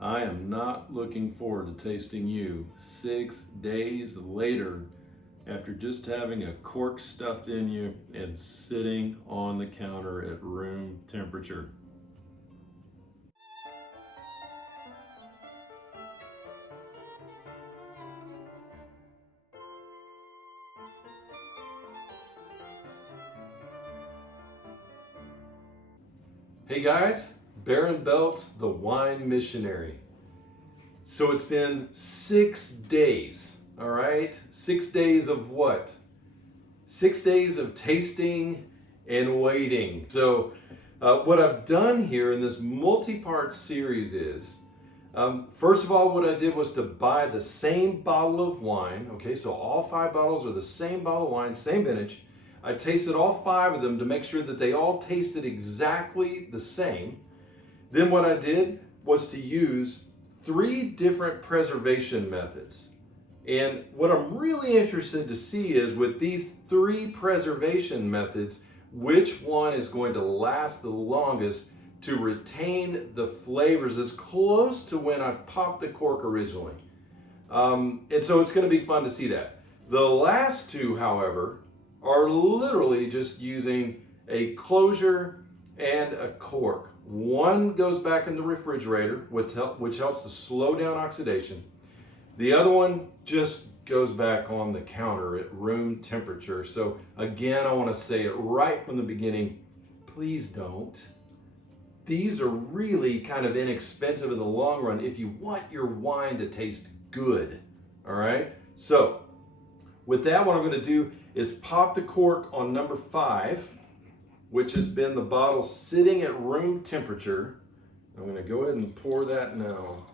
I am not looking forward to tasting you 6 days later after just having a cork stuffed in you and sitting on the counter at room temperature. Hey guys, Barron Belts, the wine missionary. So it's been 6 days, all right? 6 days of what? 6 days of tasting and waiting. So what I've done here in this multi-part series is, first of all, what I did was to buy the same bottle of wine. Okay, so all 5 bottles are the same bottle of wine, same vintage. I tasted all 5 of them to make sure that they all tasted exactly the same. Then what I did was to use 3 different preservation methods. And what I'm really interested to see is with these 3 preservation methods, which one is going to last the longest to retain the flavors as close to when I popped the cork originally. And so it's going to be fun to see that. The last 2, however, are literally just using a closure and a cork. One goes back in the refrigerator, which helps to slow down oxidation. The other one just goes back on the counter at room temperature. So again, I want to say it right from the beginning, please don't. These are really kind of inexpensive in the long run if you want your wine to taste good, all right? So with that, what I'm going to do is pop the cork on number 5, which has been the bottle sitting at room temperature. I'm going to go ahead and pour that now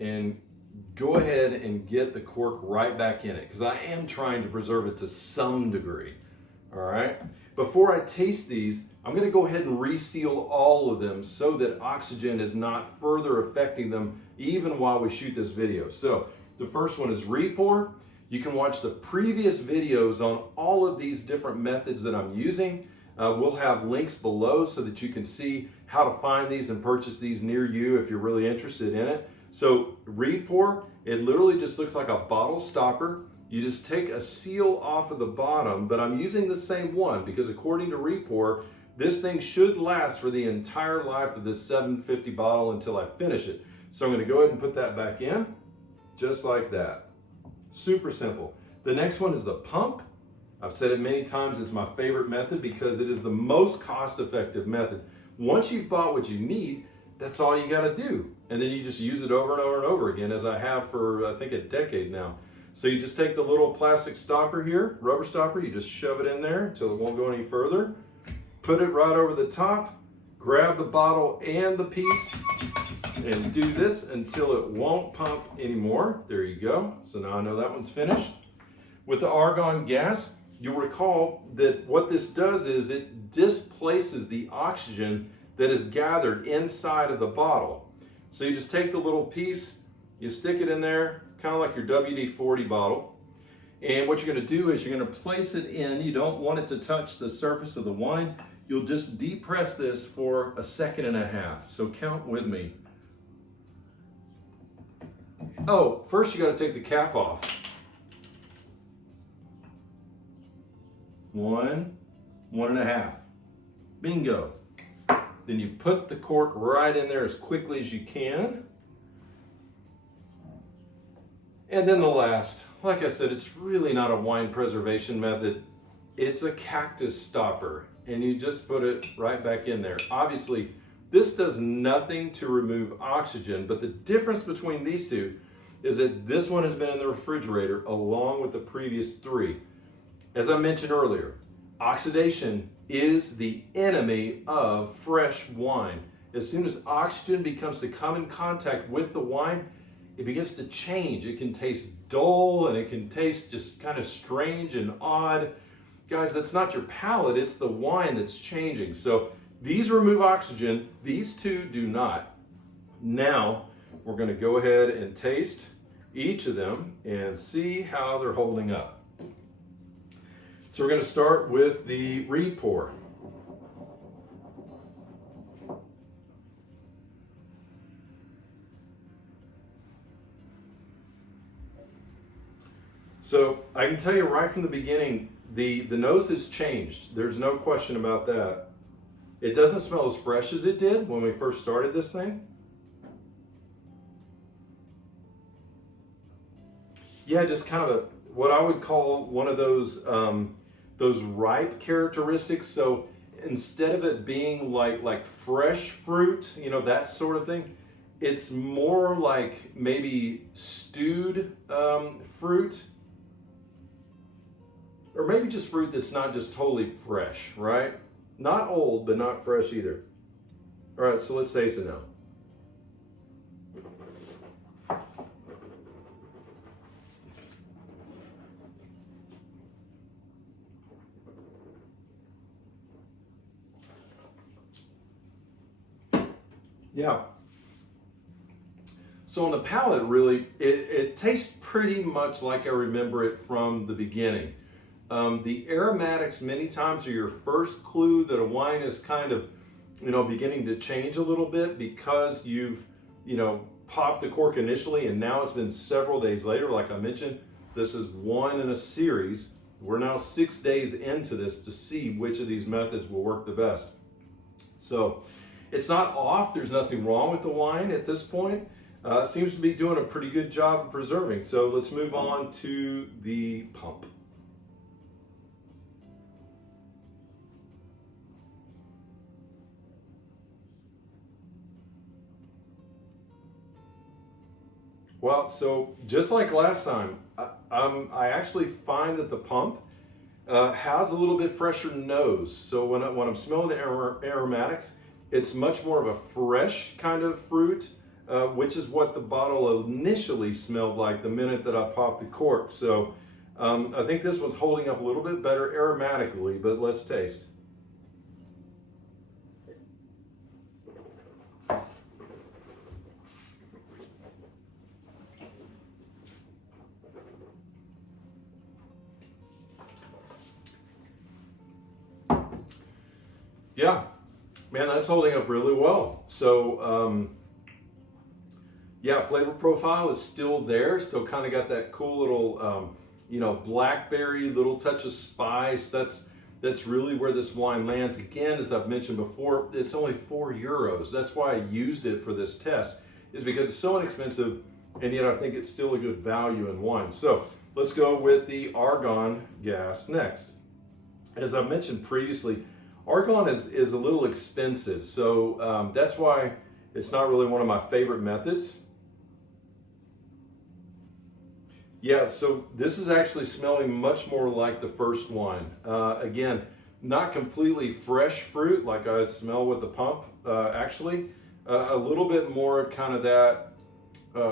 and go ahead and get the cork right back in it because I am trying to preserve it to some degree. All right. Before I taste these, I'm going to go ahead and reseal all of them so that oxygen is not further affecting them even while we shoot this video. So the first one is re-pour. You can watch the previous videos on all of these different methods that I'm using. We'll have links below so that you can see how to find these and purchase these near you if you're really interested in it. So re-pour, it literally just looks like a bottle stopper. You just take a seal off of the bottom, but I'm using the same one because according to re-pour, this thing should last for the entire life of this 750 bottle until I finish it. So I'm going to go ahead and put that back in, just like that. Super simple. The next one is the pump. I've said it many times, it's my favorite method because it is the most cost-effective method. Once you've bought what you need, that's all you got to do. And then you just use it over and over and over again, as I have for, I think, a decade now. So you just take the little plastic stopper here, rubber stopper, you just shove it in there until it won't go any further. Put it right over the top, grab the bottle and the piece, and do this until it won't pump anymore. There you go. So now I know that one's finished. With the argon gas, you'll recall that what this does is it displaces the oxygen that is gathered inside of the bottle. So you just take the little piece, you stick it in there, kind of like your WD-40 bottle. And what you're going to do is you're going to place it in. You don't want it to touch the surface of the wine. You'll just depress this for 1.5 seconds. So count with me. Oh, first you got to take the cap off. 1, 1.5. Bingo. Then you put the cork right in there as quickly as you can. And then the last, like I said, it's really not a wine preservation method. It's a cactus stopper, and you just put it right back in there. Obviously, this does nothing to remove oxygen, but the difference between these two is that this one has been in the refrigerator along with the previous 3. As I mentioned earlier, oxidation is the enemy of fresh wine. As soon as oxygen becomes to come in contact with the wine, it begins to change. It can taste dull and it can taste just kind of strange and odd. Guys, that's not your palate, it's the wine that's changing. So these remove oxygen, these 2 do not. Now, we're going to go ahead and taste each of them and see how they're holding up. So we're going to start with the re-pour. So I can tell you right from the beginning, the nose has changed. There's no question about that. It doesn't smell as fresh as it did when we first started this thing. Yeah, just kind of what I would call one of those ripe characteristics. So instead of it being like fresh fruit, you know, that sort of thing, it's more like maybe stewed fruit, or maybe just fruit that's not just totally fresh, right? Not old, but not fresh either. All right, so let's taste it now. Yeah. So on the palate, really, it tastes pretty much like I remember it from the beginning. The aromatics many times are your first clue that a wine is kind of, you know, beginning to change a little bit because you've, you know, popped the cork initially and now it's been several days later. Like I mentioned, this is one in a series. We're now 6 days into this to see which of these methods will work the best. So it's not off. There's nothing wrong with the wine at this point. It seems to be doing a pretty good job of preserving. So let's move on to the pump. Well, so just like last time, I actually find that the pump has a little bit fresher nose. So when I'm smelling the aromatics, it's much more of a fresh kind of fruit, which is what the bottle initially smelled like the minute that I popped the cork. So I think this one's holding up a little bit better aromatically, but let's taste. Yeah, man, that's holding up really well. So, yeah, flavor profile is still there. Still kind of got that cool little, you know, blackberry, little touch of spice. That's really where this wine lands. Again, as I've mentioned before, it's only €4. That's why I used it for this test, is because it's so inexpensive, and yet I think it's still a good value in wine. So let's go with the argon gas next. As I mentioned previously, argon is a little expensive, so that's why it's not really one of my favorite methods. Yeah, so this is actually smelling much more like the first wine. Again, not completely fresh fruit like I smell with the pump, actually. A little bit more of kind of that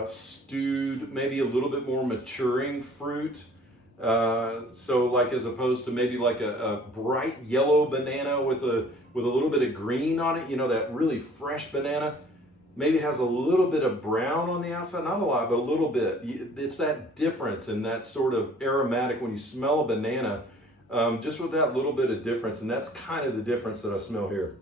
stewed, maybe a little bit more maturing fruit. So like as opposed to maybe like a bright yellow banana with a little bit of green on it, you know, that really fresh banana. Maybe has a little bit of brown on the outside, not a lot, but a little bit. It's that difference and that sort of aromatic when you smell a banana, just with that little bit of difference, and that's kind of the difference that I smell here.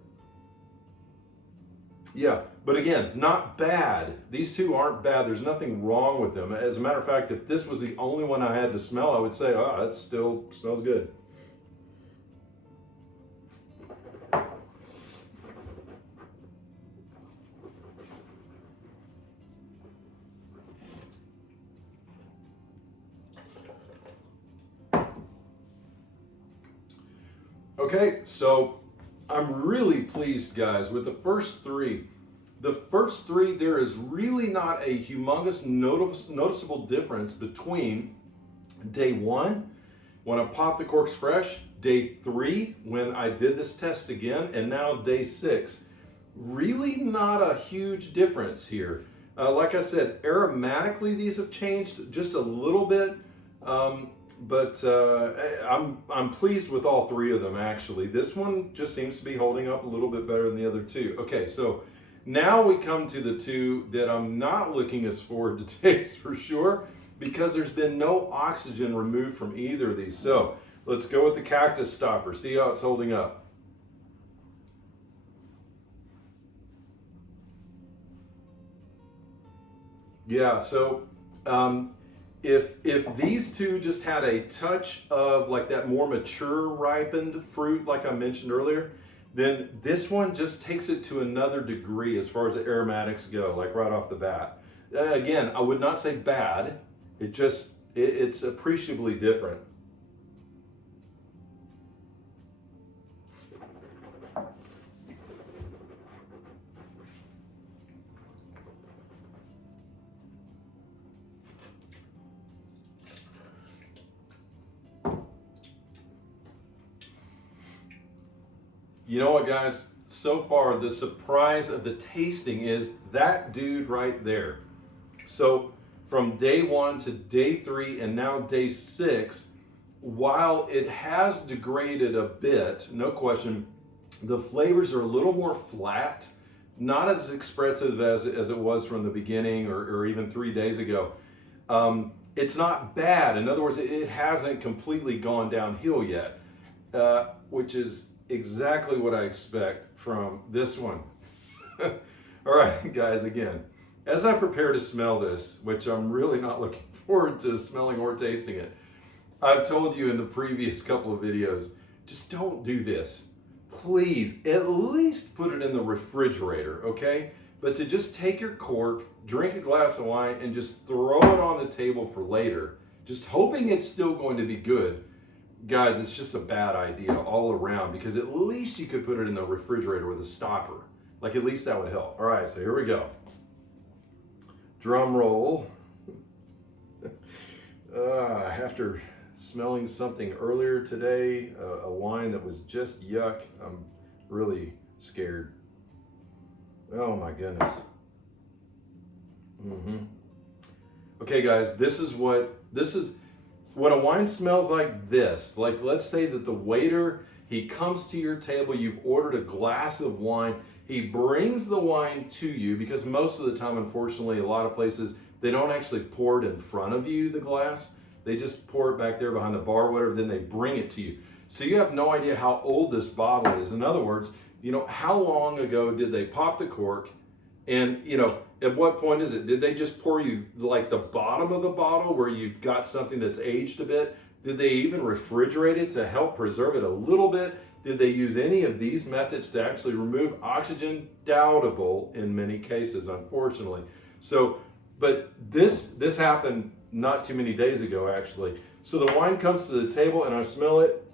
Yeah, but again, not bad. These two aren't bad. There's nothing wrong with them. As a matter of fact, if this was the only one I had to smell, I would say, oh, it still smells good. Okay, so I'm really pleased, guys, with the first three. The first three, there is really not a humongous noticeable difference between day one, when I popped the corks fresh, day three, when I did this test again, and now day 6. Really not a huge difference here. Like I said, aromatically, these have changed just a little bit. But I'm pleased with all three of them, actually. This one just seems to be holding up a little bit better than the other two. Okay, so now we come to the two that I'm not looking as forward to taste for sure, because there's been no oxygen removed from either of these. So let's go with the cactus stopper, see how it's holding up. Yeah, so if these two just had a touch of like that more mature ripened fruit, like I mentioned earlier, then this one just takes it to another degree as far as the aromatics go, like right off the bat. Again, I would not say bad. It's appreciably different. You know what, guys? So far, the surprise of the tasting is that dude right there. So from day 1 to day 3 and now day 6, while it has degraded a bit, no question, the flavors are a little more flat, not as expressive as it was from the beginning or even 3 days ago. It's not bad. In other words, it hasn't completely gone downhill yet, which is exactly what I expect from this one. All right, guys, again, as I prepare to smell this, which I'm really not looking forward to smelling or tasting it, I've told you in the previous couple of videos, just don't do this. Please, at least put it in the refrigerator, okay? But to just take your cork, drink a glass of wine, and just throw it on the table for later, just hoping it's still going to be good, guys, it's just a bad idea all around, because at least you could put it in the refrigerator with a stopper. Like, at least that would help. All right, so here we go. Drum roll. After smelling something earlier today, a wine that was just yuck, I'm really scared. Oh my goodness. Okay, guys, this is when a wine smells like this. Like, let's say that the waiter, he comes to your table, you've ordered a glass of wine, he brings the wine to you, because most of the time, unfortunately, a lot of places, they don't actually pour it in front of you, the glass. They just pour it back there behind the bar or whatever, then they bring it to you. So you have no idea how old this bottle is. In other words, you know, how long ago did they pop the cork? And, you know, at what point is it? Did they just pour you like the bottom of the bottle where you've got something that's aged a bit? Did they even refrigerate it to help preserve it a little bit? Did they use any of these methods to actually remove oxygen? Doubtable in many cases, unfortunately. So, but this happened not too many days ago, actually. So the wine comes to the table and I smell it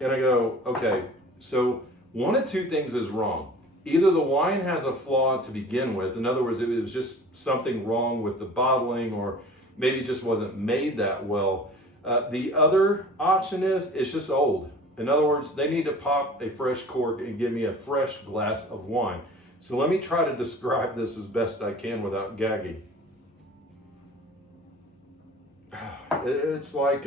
and I go, okay, so one of two things is wrong. Either the wine has a flaw to begin with. In other words, it was just something wrong with the bottling, or maybe it just wasn't made that well. The other option is it's just old. In other words, they need to pop a fresh cork and give me a fresh glass of wine. So let me try to describe this as best I can without gagging. It's like,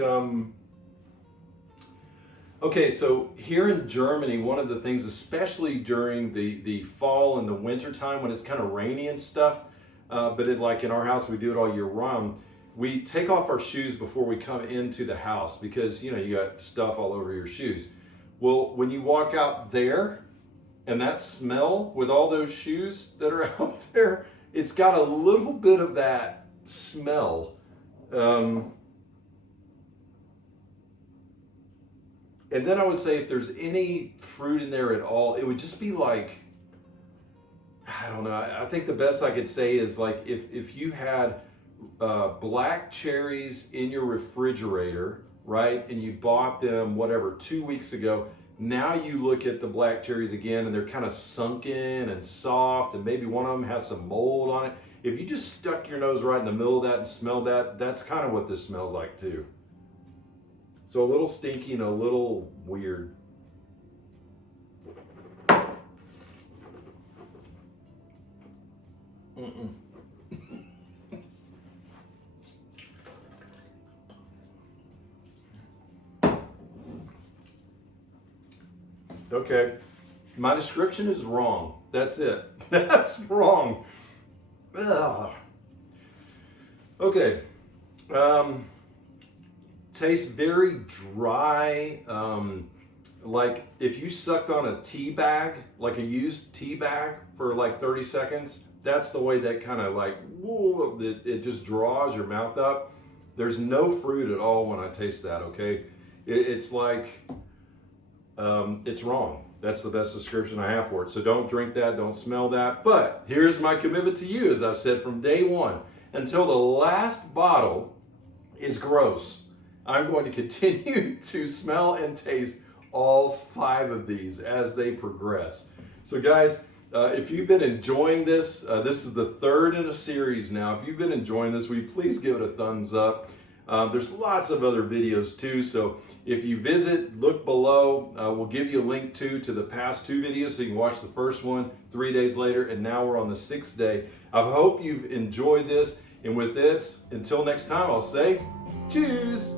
okay, so here in Germany, one of the things, especially during the fall and the winter time when it's kind of rainy and stuff, but like in our house, we do it all year round. We take off our shoes before we come into the house because, you know, you got stuff all over your shoes. Well, when you walk out there and that smell with all those shoes that are out there, it's got a little bit of that smell. And then I would say if there's any fruit in there at all, it would just be like, I don't know. I think the best I could say is like if you had black cherries in your refrigerator, right? And you bought them, whatever, 2 weeks ago. Now you look at the black cherries again and they're kind of sunken and soft, and maybe one of them has some mold on it. If you just stuck your nose right in the middle of that and smelled that, that's kind of what this smells like too. So a little stinky and a little weird. Okay, my description is wrong. That's it. That's wrong. Ugh. Okay. Tastes very dry. Like if you sucked on a tea bag, like a used tea bag for like 30 seconds, that's the way that kind of like, whoa, it just draws your mouth up. There's no fruit at all when I taste that, okay? It's like, it's wrong. That's the best description I have for it. So don't drink that, don't smell that. But here's my commitment to you, as I've said from day one, until the last bottle is gross, I'm going to continue to smell and taste all 5 of these as they progress. So guys, if you've been enjoying this, this is the 3rd in a series now. If you've been enjoying this, will you please give it a thumbs up? There's lots of other videos too, so if you visit, look below, we'll give you a link to the past 2 videos so you can watch the first one 3 days later, and now we're on the 6th day. I hope you've enjoyed this, and with this, until next time, I'll say, cheers!